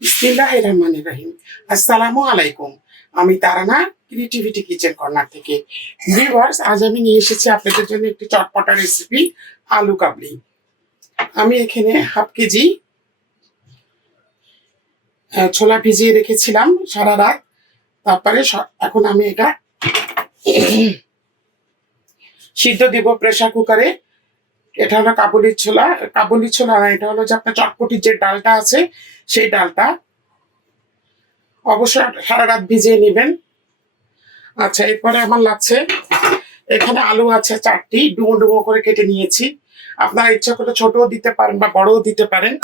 বিসমিল্লাহির রহমানির রহিম। আসসালামু আলাইকুম। আমি তারানা ক্রিয়েটিভিটি কিচেন কর্নার থেকে। ভিউয়ার্স, আজ আমি নিয়ে এসেছি আপনাদের জন্য একটি চটপটা রেসিপি, আলু কাবলি। আমি এখানে হাফ কেজি ছোলা ভিজিয়ে রেখেছিলাম সারা রাত। তারপরে এখন আমি এটা সিদ্ধ দিব প্রেসার কুকারে। এটা হলো কাবুলি ছোলা। কাবুলি ছোলা না, এটা হলো যে আপনার চটপটির যে ডালটা আছে সেই ডালটা। অবশ্যই সারা রাত ভিজিয়ে নেবেন। আচ্ছা, এরপরে আমার লাগছে এখানে আলু আছে 4টি, ডুমো ডুমো করে কেটে নিয়েছি। আপনারা ইচ্ছা করলে ছোটও দিতে পারেন বা বড়ও দিতে পারেন।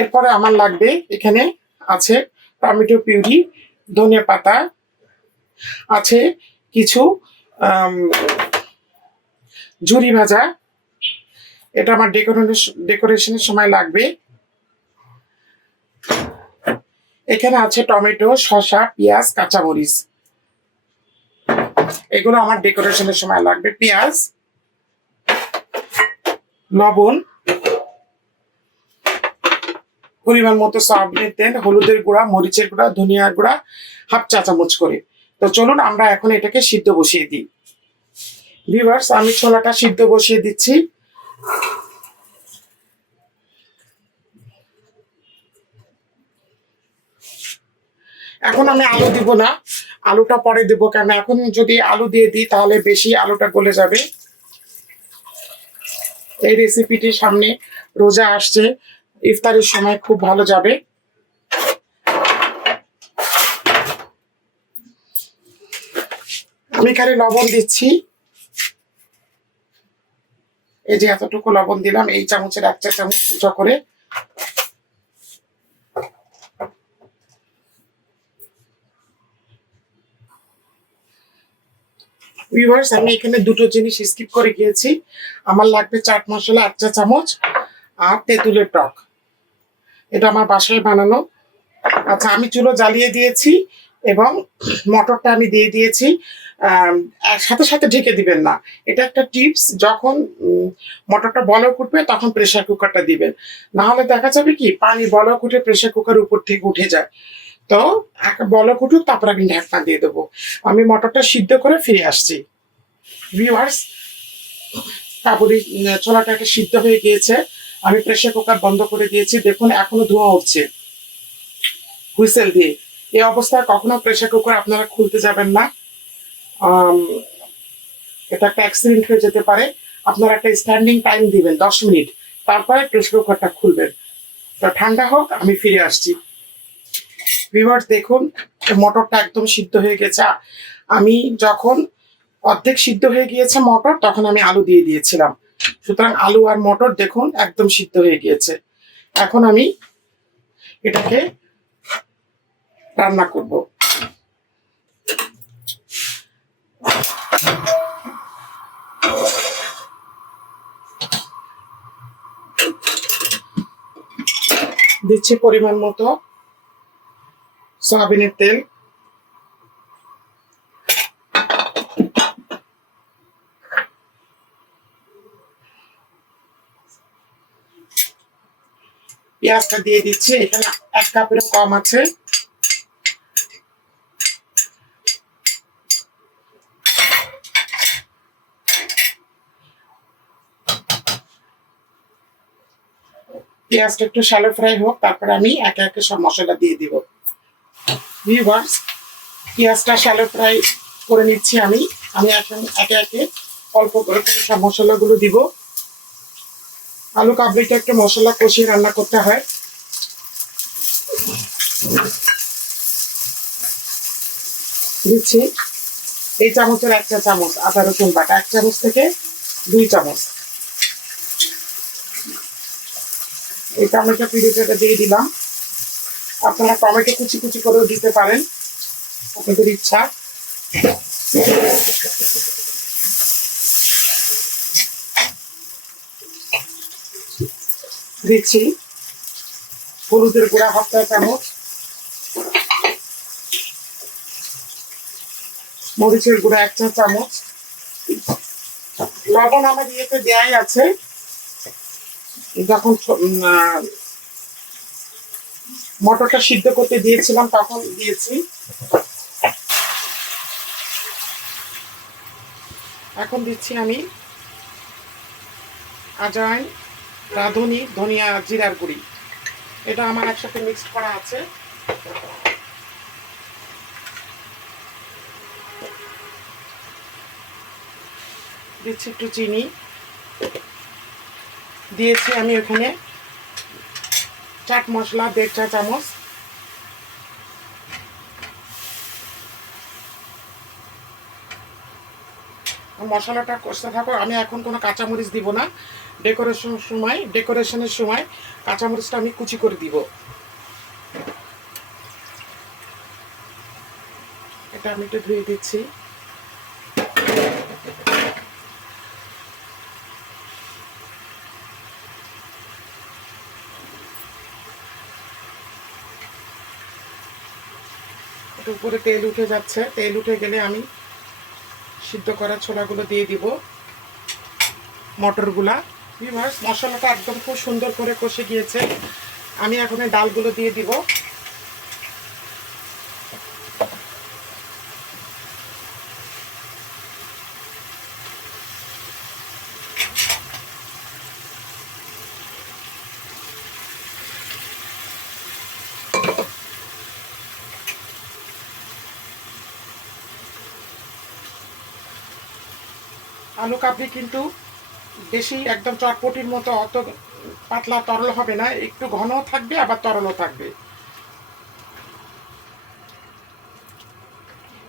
এরপরে আমার লাগবে এখানে আছে টমেটো পিউরি, ধনিয়া পাতা, আছে কিছু ঝুরি ভাজা। এটা আমার ডেকোরেশনের সময় লাগবে। এখানে আছে টমেটো, শসা, পেঁয়াজ, কাঁচামরিচ। এগুলো আমার ডেকোরেশনের সময় লাগবে। পেঁয়াজ, লবণ, পরিমাণ মতো সয়াবিনের তেল, হলুদের গুঁড়া, মরিচের গুঁড়া, ধনিয়ার গুঁড়া হাফ চা চামচ করে। তো চলুন আমরা এখন এটাকে সিদ্ধ বসিয়ে দিই। ভিউয়ার্স, আমি ছোলাটা সিদ্ধ বসিয়ে দিচ্ছি। এখন আমি আলু দিব না, আলুটা পরে দেবো। কেন এখন যদি আলু দিয়ে দিই তাহলে বেশি আলুটা গলে যাবে। এই রেসিপিটি সামনে রোজা আসছে, ইফতারের সময় খুব ভালো যাবে। আমি এখানে লবণ দিচ্ছি। এই যে এতটুকু লবণ দিলাম, এই চামচের 1 চা চামচ উঁচা করে। ভিউয়ার্স, আমি এখানে দুটো জিনিস স্কিপ করে গিয়েছি। আমার লাগবে চাট মশলা 1 চা চামচ আর তেঁতুলের টক। এটা আমার বাসায় বানানো। আচ্ছা, আমি চুলো জ্বালিয়ে দিয়েছি এবং মটরটা আমি দিয়ে দিয়েছি। সাথে সাথে ঢেকে দিবেন না, এটা একটা টিপস। যখন মটরটা বলক উঠবে তখন প্রেসার কুকারটা দিবেন, না হলে দেখা যাবে কি পানি বলক উঠে প্রেসার কুকার উপর থেকে উঠে যায়। তো বলক উঠুক, তারপর আমি ঢাকনা দিয়ে দেবো। আমি মটরটা সিদ্ধ করে ফিরে আসছি। ভিউয়ার্স, কাবুলি ছোলাটা একটা সিদ্ধ হয়ে গিয়েছে। আমি প্রেসার কুকার বন্ধ করে দিয়েছি। দেখুন এখনো ধোঁয়া উঠছে হুইসেল দিয়ে। এই অবস্থায় কখনো প্রেসার কুকার আপনারা খুলতে যাবেন না। এটা একটা অ্যাক্সিডেন্ট হয়ে যেতে পারে। আপনারা একটা স্ট্যান্ডিং টাইম দিবেন 10 মিনিট, তারপরে প্রেসার কুকারটা খুলবেন। তো ঠান্ডা হোক, আমি ফিরে আসছি। ভিউয়ার্স, দেখুন মটরটা একদম সিদ্ধ হয়ে গেছে। আমি যখন অর্ধেক সিদ্ধ হয়ে গিয়েছে মটর, তখন আমি আলু দিয়ে দিয়েছিলাম। সুতরাং আলু আর মটর দেখুন একদম সিদ্ধ হয়ে গিয়েছে। এখন আমি এটাকে রান্না করব। দিচ্ছি পরিমাণ মতো সয়াবিনের তেল। পেঁয়াজটা দিয়ে দিচ্ছি, এখানে 1 কাপেরও কম আছে। পেঁয়াজটা একটু শ্যালো ফ্রাই হোক, তারপরে আমি একে একে সব মশলা দিয়ে দিব। ভিউয়ার্স, পেঁয়াজটা শ্যালো ফ্রাই করে নিচ্ছি আমি। এখন একে একে অল্প করে সব মশলাগুলো দিব। আলু কাবলিটা একটু মশলা কষিয়ে রান্না করতে হয়। দিচ্ছি এই চামচের 1 চা চামচ আদা রসুন বাটা, 1 চামচ থেকে 2 চামচ। এই টমেটো পিউরিটা দিয়ে দিলাম। আপনারা টমেটো কুচি কুচি করেও দিতে পারেন, আপনাদের ইচ্ছা। দিচ্ছি হলুদের গুঁড়া হাফ চা চামচ, মরিচের গুঁড়া 1 চা চামচ। লবণ আমার ইয়েতে দেয়াই আছে। যখন মটরটা সিদ্ধ করতে দিয়েছিলাম, তখন দিয়েছি। এখন দিচ্ছি আমি আজওয়াইন, রাঁধুনি, ধনিয়া, জিরার গুঁড়ি। এটা আমার একসাথে মিক্সড করা আছে। দিচ্ছি একটু চিনি, দিয়েছি আমি ওখানে চাট মশলা 1.5 চা চামচ, মশলাটা কষতে থাকো। আমি এখন কোনো কাঁচামরিচ দিব না, ডেকোরেশনের সময় কাঁচামরিচটা আমি কুচি করে দিব। এটা আমি একটু ধুয়ে দিচ্ছি। একটু উপরে তেল উঠে যাচ্ছে, তেল উঠে গেলে আমি সিদ্ধ করা ছোলাগুলো দিয়ে দিব, মটরগুলা। ভিউয়ার্স, মশলাটা একদম খুব সুন্দর করে কষে গিয়েছে। আমি এখন এই ডালগুলো দিয়ে দিব। আলু কাবলি কিন্তু বেশি একদম চটপটির মতো অত পাতলা তরল হবে না, একটু ঘনও থাকবে আবার তরলও থাকবে।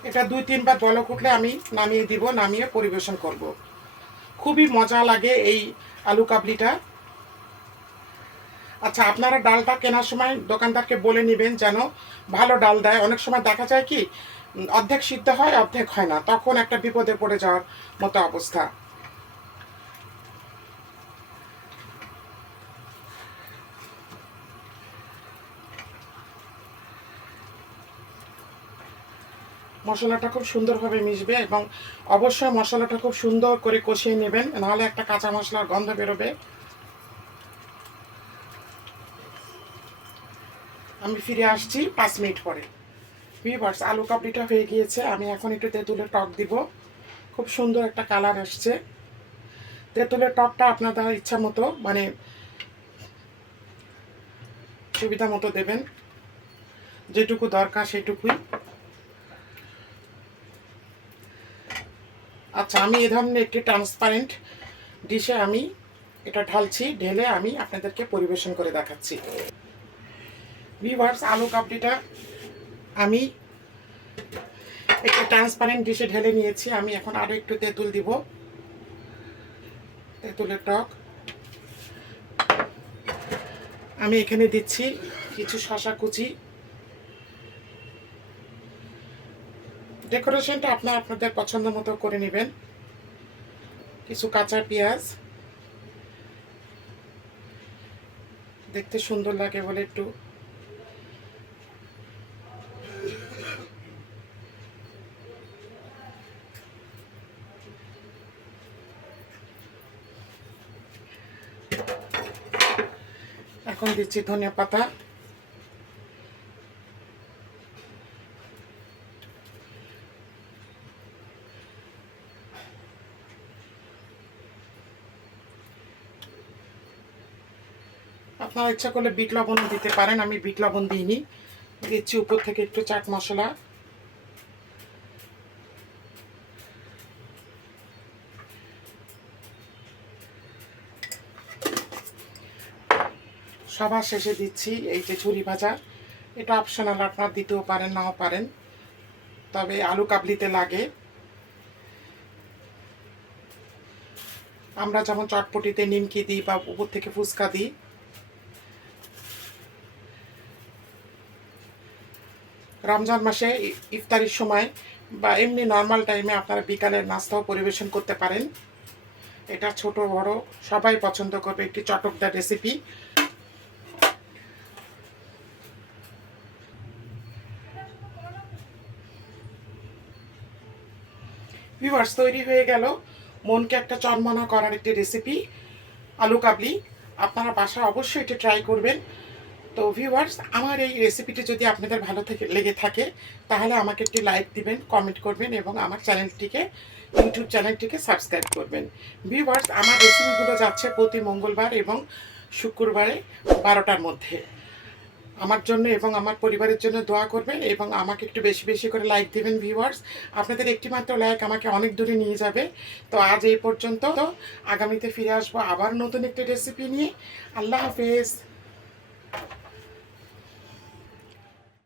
এটা 2-3 বার বলক উঠলে আমি নামিয়ে দিব, নামিয়ে পরিবেশন করব। খুবই মজা লাগে এই আলু কাবলিটা। আচ্ছা, আপনারা ডালটা কেনার সময় দোকানদারকে বলে নেবেন যেন ভালো ডাল দেয়। অনেক সময় দেখা যায় কি অর্ধেক সিদ্ধ হয়, অর্ধেক হয় না, তখন একটা বিপদে পড়ে যাওয়ার মতো অবস্থা। মশলাটা খুব সুন্দরভাবে মিশবে এবং অবশ্যই মশলাটা খুব সুন্দর করে কষিয়ে নেবেন, নাহলে একটা কাঁচা মশলার গন্ধ বেরোবে। আমি ফিরে আসছি 5 মিনিট পরে। ভিউয়ার্স, আলু কাবলিটা হয়ে গিয়েছে। আমি এখন একটু তেঁতুলের টক দিব। খুব সুন্দর একটা কালার আসছে। তেঁতুলের টকটা আপনাদের ইচ্ছা মতো, মানে সুবিধা মতো দেবেন, যেটুকু দরকার সেটুকুই। আচ্ছা, আমি এ ধরনের একটি ট্রান্সপারেন্ট ডিশে আমি এটা ঢালছি, ঢেলে আমি আপনাদেরকে পরিবেশন করে দেখাচ্ছি। ভিউয়ার্স, আলু কাবলিটা আমি একটু ট্রান্সপারেন্ট ডিশে ঢেলে নিয়েছি। আমি এখন আরও একটু তেঁতুল দিব, তেঁতুলের টক। আমি এখানে দিচ্ছি কিছু শসা কুচি। ডেকোরেশনটা আপনাদের পছন্দ মতো করে নেবেন। কিছু কাঁচা পেঁয়াজ, দেখতে সুন্দর লাগে বলে একটু। এখন দিচ্ছি ধনিয়া পাতা। আপনারা ইচ্ছা করলে বিট লবণ দিতে পারেন, আমি বিট লবণ দিইনি। দিচ্ছি উপর থেকে একটু চাট মশলা। সবার শেষে দিচ্ছি এই যে ঝুরি ভাজা। এটা অপশনাল, আপনারা দিতেও পারেন নাও পারেন, তবে আলু কাবলিতে লাগে। আমরা যেমন চটপটিতে নিমকি দিই বা উপর থেকে ফুচকা দিই। রমজান মাসে ইফতারির সময় বা এমনি নর্মাল টাইমে আপনারা বিকালের নাস্তাও পরিবেশন করতে পারেন। এটা ছোট বড় সবাই পছন্দ করবে, একটি চটকদার রেসিপি। ভিউয়ার্স, তৈরি হয়ে গেল মনকে একটা চনমনা করার একটি রেসিপি, আলু কাবলি। আপনারা বাসায় অবশ্যই এটা ট্রাই করবেন। তো ভিউয়ার্স, আমার এই রেসিপিটি যদি আপনাদের ভালো লেগে থাকে তাহলে আমাকে একটি লাইক দিবেন, কমেন্ট করবেন এবং আমার ইউটিউব চ্যানেলটিকে সাবস্ক্রাইব করবেন। ভিউয়ার্স, আমার রেসিপিগুলো যাচ্ছে প্রতি মঙ্গলবার এবং শুক্রবারে 12টার মধ্যে। আমার জন্য এবং আমার পরিবারের জন্য দোয়া করবেন এবং আমাকে একটু বেশি বেশি করে লাইক দিবেন। ভিউয়ার্স, আপনাদের একটি মাত্র লাইক আমাকে অনেক দূরে নিয়ে যাবে। তো আজ এই পর্যন্ত। তো আগামীতে ফিরে আসবো আবার নতুন একটি রেসিপি নিয়ে। আল্লাহ হাফেজ।